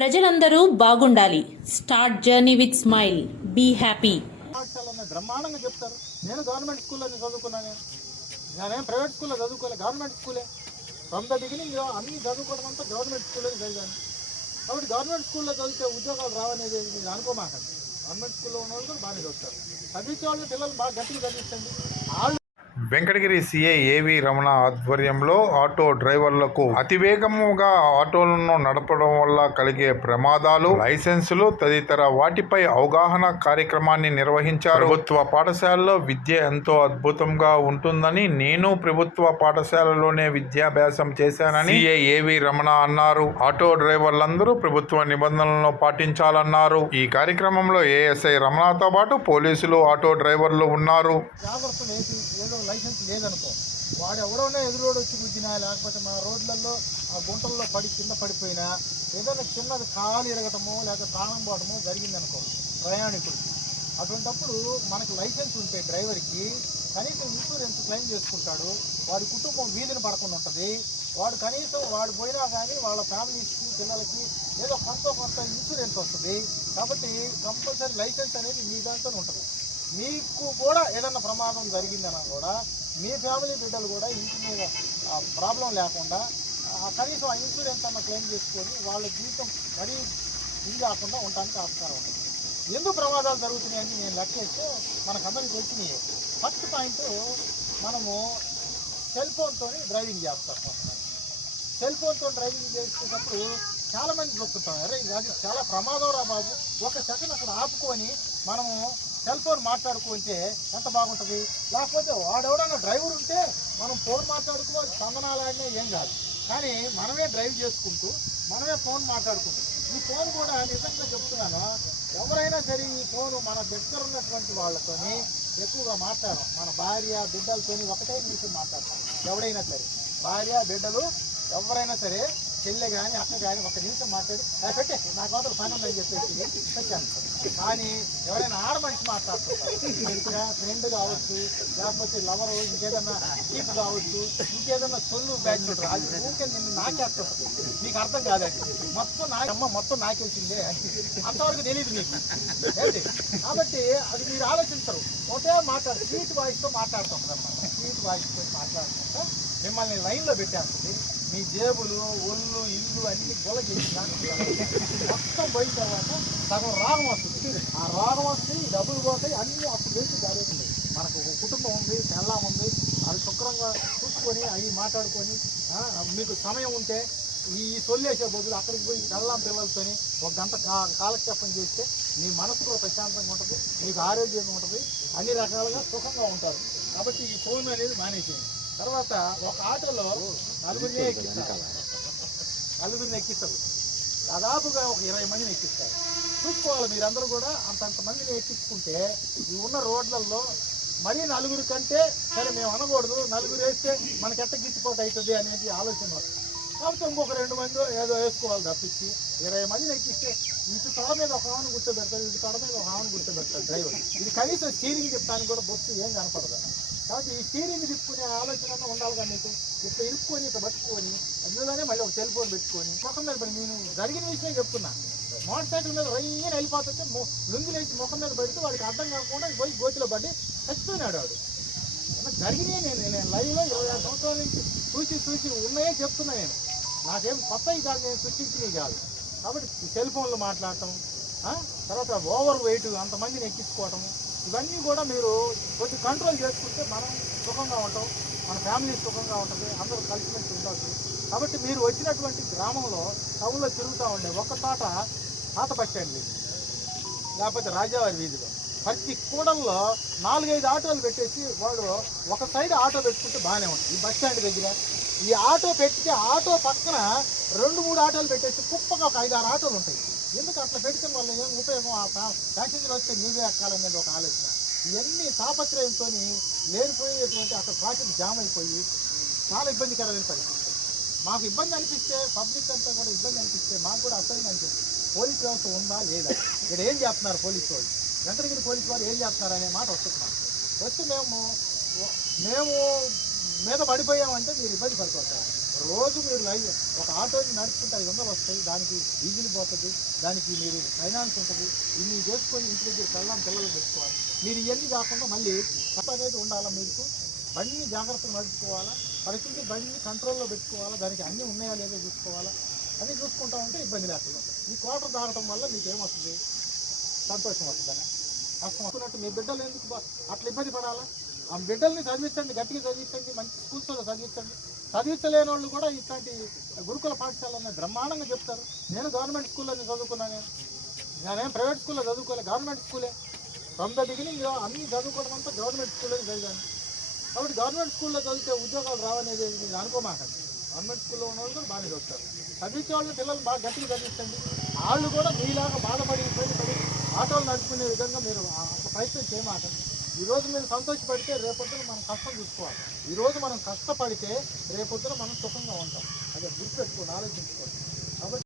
ప్రజలందరూ బాగుండాలి. Start journey with smile. Be happy. పాఠశాల బ్రహ్మాండంగా చెప్తారు. నేను గవర్నమెంట్ స్కూల్లో చదువుకున్నాను. నేనేం ప్రైవేట్ స్కూల్లో చదువుకోలేదు, గవర్నమెంట్ స్కూలే. ఫ్రమ్ ద బిగినింగ్ అన్ని చదువుకోవడం అంతా గవర్నమెంట్ స్కూల్లో చదివాను. కాబట్టి గవర్నమెంట్ స్కూల్లో చదివితే ఉద్యోగాలు రావనేది మీరు అనుకోమాకండి. గవర్నమెంట్ స్కూల్లో ఉన్న వాళ్ళు కూడా బాగానే చదువుతారు. చదివించే వాళ్ళు పిల్లలు బాగా గట్టిగా చదివించండి. వాళ్ళు వెంకటగిరి సీఐ ఏవి రమణ ఆధ్వర్యంలో ఆటో డ్రైవర్లకు అతివేగముగా ఆటోలను నడపడం వల్ల కలిగే ప్రమాదాలు, లైసెన్సులు తదితర వాటిపై అవగాహన కార్యక్రమాన్ని నిర్వహించారు. ప్రభుత్వ పాఠశాలలో విద్య ఎంతో అద్భుతంగా ఉంటుందని, నేను ప్రభుత్వ పాఠశాలలోనే విద్యాభ్యాసం చేశానని సీఐ ఏవి రమణ అన్నారు. ఆటో డ్రైవర్లందరూ ప్రభుత్వ నిబంధనలను పాటించాలన్నారు. ఈ కార్యక్రమంలో ఏఎస్ఐ రమణతో పాటు పోలీసులు, ఆటో డ్రైవర్లు ఉన్నారు. లైసెన్స్ లేదనుకో, వాడు ఎవడోనే ఎదురోడు వచ్చి గుద్దినా, లేకపోతే మా రోడ్లలో ఆ గుంటల్లో కింద పడిపోయినా, ఏదైనా చిన్నది కాలు ఎరగటమో లేకపోతే ప్రాణం పోవటమో జరిగిందనుకో ప్రయాణికుడికి, అటువంటప్పుడు మనకు లైసెన్స్ ఉంటే డ్రైవర్కి కనీసం ఇన్సూరెన్స్ క్లెయిమ్ చేసుకుంటాడు. వాడి కుటుంబం వీధిని పడకుండా ఉంటుంది. వాడు కనీసం వాడు పోయినా కానీ వాళ్ళ ఫ్యామిలీస్కి, పిల్లలకి ఏదో కొంత ఇన్సూరెన్స్ వస్తుంది. కాబట్టి కంపల్సరీ లైసెన్స్ అనేది మీ దాంట్లో ఉంటుంది. మీకు కూడా ఏదన్నా ప్రమాదం జరిగిందన్నా కూడా మీ ఫ్యామిలీ బిడ్డలు కూడా ఇంటి మీద ప్రాబ్లం లేకుండా కనీసం ఆ ఇన్సూరెన్స్ అన్న క్లెయిమ్ చేసుకొని వాళ్ళ జీవితం మరీ ఇది కాకుండా ఉండడానికి ఆస్కారం ఉంటుంది. ఎందుకు ప్రమాదాలు జరుగుతున్నాయని నేను లెక్కేస్తే మనకందరికీ తెలిసినాయి. ఫస్ట్ పాయింట్, మనము సెల్ ఫోన్తో డ్రైవింగ్ చేస్తాం. సెల్ ఫోన్తో డ్రైవింగ్ చేసేటప్పుడు చాలామంది చెప్తుంటాం, అరే అది చాలా ప్రమాదం రా బాబు, ఒక సెకండ్ అక్కడ ఆపుకొని మనము సెల్ ఫోన్ మాట్లాడుకుంటే ఎంత బాగుంటుంది. లేకపోతే వాడెవడన్నా డ్రైవర్ ఉంటే మనం ఫోన్ మాట్లాడుకో స్పందనాలనే ఏం కాదు, కానీ మనమే డ్రైవ్ చేసుకుంటూ మనమే ఫోన్ మాట్లాడుకుంటూ, ఈ ఫోన్ కూడా నిజంగా చెప్తున్నాను, ఎవరైనా సరే ఈ ఫోను మన దగ్గర ఉన్నటువంటి వాళ్ళతోని ఎక్కువగా మాట్లాడడం, మన భార్య బిడ్డలతోని ఒకటే నిమిషం మాట్లాడతాం. ఎవడైనా సరే భార్య బిడ్డలు ఎవరైనా సరే, చెల్లె కానీ అక్క కానీ ఒక నిమిషం మాట్లాడి పెట్టే నాకు మాత్రం పని ఉందని చెప్పేసి పెట్టాను. కానీ ఎవరైనా ఆడ మనిషి మాట్లాడుతుంటారు, ఫ్రెండ్ కావచ్చు, లేకపోతే లవరు, ఇంకేదన్నా చీఫ్ కావచ్చు, ఇంకేదన్నా సొల్లు బ్యాచ్ ఉంటారు, అది ఊరికే నిన్ను నాకేస్తుంది, మీకు అర్థం కాదండి, మొత్తం నాకేసిందే అంతవరకు తెలియదు మీకు ఏంటి. కాబట్టి అది మీరు ఆలోచించరు. ఒకటే స్వీట్ వాయిస్తో మాట్లాడుతుంటుంది అన్నమాట. స్వీట్ వాయిస్తో మాట్లాడుతుంటే మిమ్మల్ని లైన్లో పెట్టేస్తుంది. మీ జేబులు, ఒళ్ళు, ఇల్లు అన్ని గొలగేసి మొత్తం పోయిన తర్వాత సగం రాగం వస్తుంది. ఆ రాగం వస్తే ఈ డబ్బులు పోతాయి, అన్నీ అప్పుడు తెలిసి జరుగుతుంది. మనకు ఒక కుటుంబం ఉంది, పెళ్ళాం ఉంది, అది శుభ్రంగా చూసుకొని అవి మాట్లాడుకొని, మీకు సమయం ఉంటే ఈ సొల్లేసే బదులు అక్కడికి పోయి పెళ్ళాం పిల్లలతోని ఒక గంట కాలక్షేపం చేస్తే మీ మనసు కూడా ప్రశాంతంగా ఉంటుంది, మీకు ఆరోగ్యంగా ఉంటుంది, అన్ని రకాలుగా సుఖంగా ఉంటారు. కాబట్టి ఈ ఫోన్ అనేది మానేసేయండి. తర్వాత ఒక ఆటోలో నలుగురిని ఎక్కిస్తారు, దాదాపుగా ఒక 20 మందిని ఎక్కిస్తారు. చూసుకోవాలి మీరందరూ కూడా, అంతమందిని ఎక్కించుకుంటే ఈ ఉన్న రోడ్లలో మరీ నలుగురి కంటే సరే మేము అనకూడదు, నలుగురు వేస్తే మనకి ఎట్ట గిట్టుబాటు అవుతుంది అనేది ఆలోచన వస్తుంది. కాబట్టి ఇంకొక 2 మంది ఏదో వేసుకోవాలి తప్పించి 20 మందిని ఎక్కిస్తే ఇటు తొడ మీద ఒక ఆవును కూర్చోబెడతాడు, ఇటు తొడ మీద ఒక ఆవును కూర్చోబెడతాడు డ్రైవర్. ఇది కనీసం స్టీరింగ్ చెప్తానికి కూడా బొత్తు ఏం కనపడదు. కాబట్టి ఈ స్టీరింగ్ తిప్పుకునే ఆలోచన ఉండాలి. కానీ మీకు ఇట్లా ఇరుక్కొని ఇట్లా పట్టుకొని అందులోనే మళ్ళీ ఒక సెల్ ఫోన్ పెట్టుకొని ముఖం మీద పడి, నేను జరిగిన విషయం చెప్తున్నా, మోటార్ సైకిల్ మీద రయ్యని వెళ్ళిపోతుంటే లుంగిలేసి ముఖం మీద పడితే వాడికి అర్థం కాకుండా పోయి గోతిలో పడి చచ్చిపోయినాడు వాడు. జరిగినాయి. నేను లైవ్లో 26 సంవత్సరాల నుంచి చూసి ఉన్నాయే చెప్తున్నా. నేను నాకేం కొత్తవి కాదు, నేను సృష్టించినవి కాదు. కాబట్టి సెల్ ఫోన్లు మాట్లాడటం, తర్వాత ఓవర్ వెయిట్ అంతమందిని ఎక్కించుకోవటం, ఇవన్నీ కూడా మీరు కొద్ది కంట్రోల్ చేసుకుంటే మనం సుఖంగా ఉంటాం, మన ఫ్యామిలీ సుఖంగా ఉంటుంది, అందరూ కలిసిమెలిసి ఉండవచ్చు. కాబట్టి మీరు వచ్చినటువంటి గ్రామంలో టౌన్లో తిరుగుతూ ఉండే ఒక తోట పాత బస్ స్టాండ్ వీధి, లేకపోతే రాజావారి వీధిలో ప్రతి కూడల్లో 4-5 ఆటోలు పెట్టేసి వాళ్ళు ఒక సైడ్ ఆటో పెట్టుకుంటే బాగానే ఉంటుంది. ఈ బస్ స్టాండ్ దగ్గర ఈ ఆటో పెడితే ఆటో పక్కన 2-3 ఆటోలు పెట్టేసి కుప్పగా ఒక 5-6 ఆటోలు ఉంటాయి. ఎందుకు అట్లా పెట్టడం వల్ల ఏం ఉపయోగం? ఆ ప్యాసింజర్ వస్తే నీవే ఎక్కాలనేది ఒక ఆలోచన. ఇవన్నీ తాపత్రయంతో లేనిపోయేటువంటి అక్కడ ట్రాఫిక్ జామ్ అయిపోయి చాలా ఇబ్బందికరమైన పరిస్థితి. మాకు ఇబ్బంది అనిపిస్తే, పబ్లిక్ అంతా కూడా ఇబ్బంది అనిపిస్తే మాకు కూడా అసహ్యం అనిపిస్తుంది. పోలీస్ వ్యవస్థ ఉందా లేదా, ఇక్కడ ఏం చేస్తున్నారు పోలీసు వాళ్ళు, వెంకటగిరి పోలీసు వాళ్ళు ఏం చేస్తున్నారు అనే మాట వస్తుంది. మాకు వస్తే మేము మీద పడిపోయామంటే మీరు ఇబ్బంది పడిపోతారు. రోజు మీరు ఒక ఆటోని నడుచుకుంటే 500 వస్తాయి, దానికి డీజిల్ పోతుంది, దానికి మీరు ఫైనాన్స్ ఉంటుంది, ఇన్ని చేసుకొని ఇంటి దగ్గర పిల్లలు పెట్టుకోవాలి. మీరు ఇవన్నీ కాకుండా మళ్ళీ ఖర్చు అనేది ఉండాలా, మీకు బండిని జాగ్రత్తగా నడుపుకోవాలా, పరిస్థితి బండిని కంట్రోల్లో పెట్టుకోవాలా, దానికి అన్నీ ఉన్నాయా లేదో చూసుకోవాలా. అన్నీ చూసుకుంటా ఉంటే ఇబ్బంది లేకుండా ఉంటుంది. ఈ క్వార్టర్ దాటడం వల్ల మీకు ఏమొస్తుంది, సంతోషం వస్తుందని. కష్టం వస్తున్నట్టు మీ బిడ్డలు ఎందుకు అట్లా ఇబ్బంది పడాలా? ఆ బిడ్డల్ని చదివించండి, గట్టిగా చదివించండి, మంచి స్కూల్స్లో చదివించండి. చదివించలేని వాళ్ళు కూడా ఇట్లాంటి గురుకుల పాఠశాలన్నీ బ్రహ్మాండంగా చెప్తారు. నేను గవర్నమెంట్ స్కూల్లో చదువుకున్నాను, నేనేం ప్రైవేట్ స్కూల్లో చదువుకోలే, గవర్నమెంట్ స్కూలే. ఫ్రమ్ ద బిగినింగ్ అన్నీ చదువుకోవడం అంతా గవర్నమెంట్ స్కూల్లో చదివాను. కాబట్టి గవర్నమెంట్ స్కూల్లో చదివితే ఉద్యోగాలు రావనేది మీరు అనుకోమాకండి. గవర్నమెంట్ స్కూల్లో ఉన్న వాళ్ళు కూడా బాగానే చదువుతారు. చదివించే వాళ్ళు పిల్లలు బాగా గట్టిగా చదివించండి. వాళ్ళు కూడా మీలాగా బాధపడి ఇబ్బంది పడి ఆటోలు నడుపుకునే విధంగా మీరు ప్రయత్నం చేయమాకండి. ఈరోజు మీరు సంతోషపడితే రేపొద్దున మనం కష్టం చూసుకోవాలి. ఈరోజు మనం కష్టపడితే రేపొద్దున మనం సుఖంగా ఉంటాం. అదే గుర్తుపెట్టుకోండి, ఆలోచించుకోండి. కాబట్టి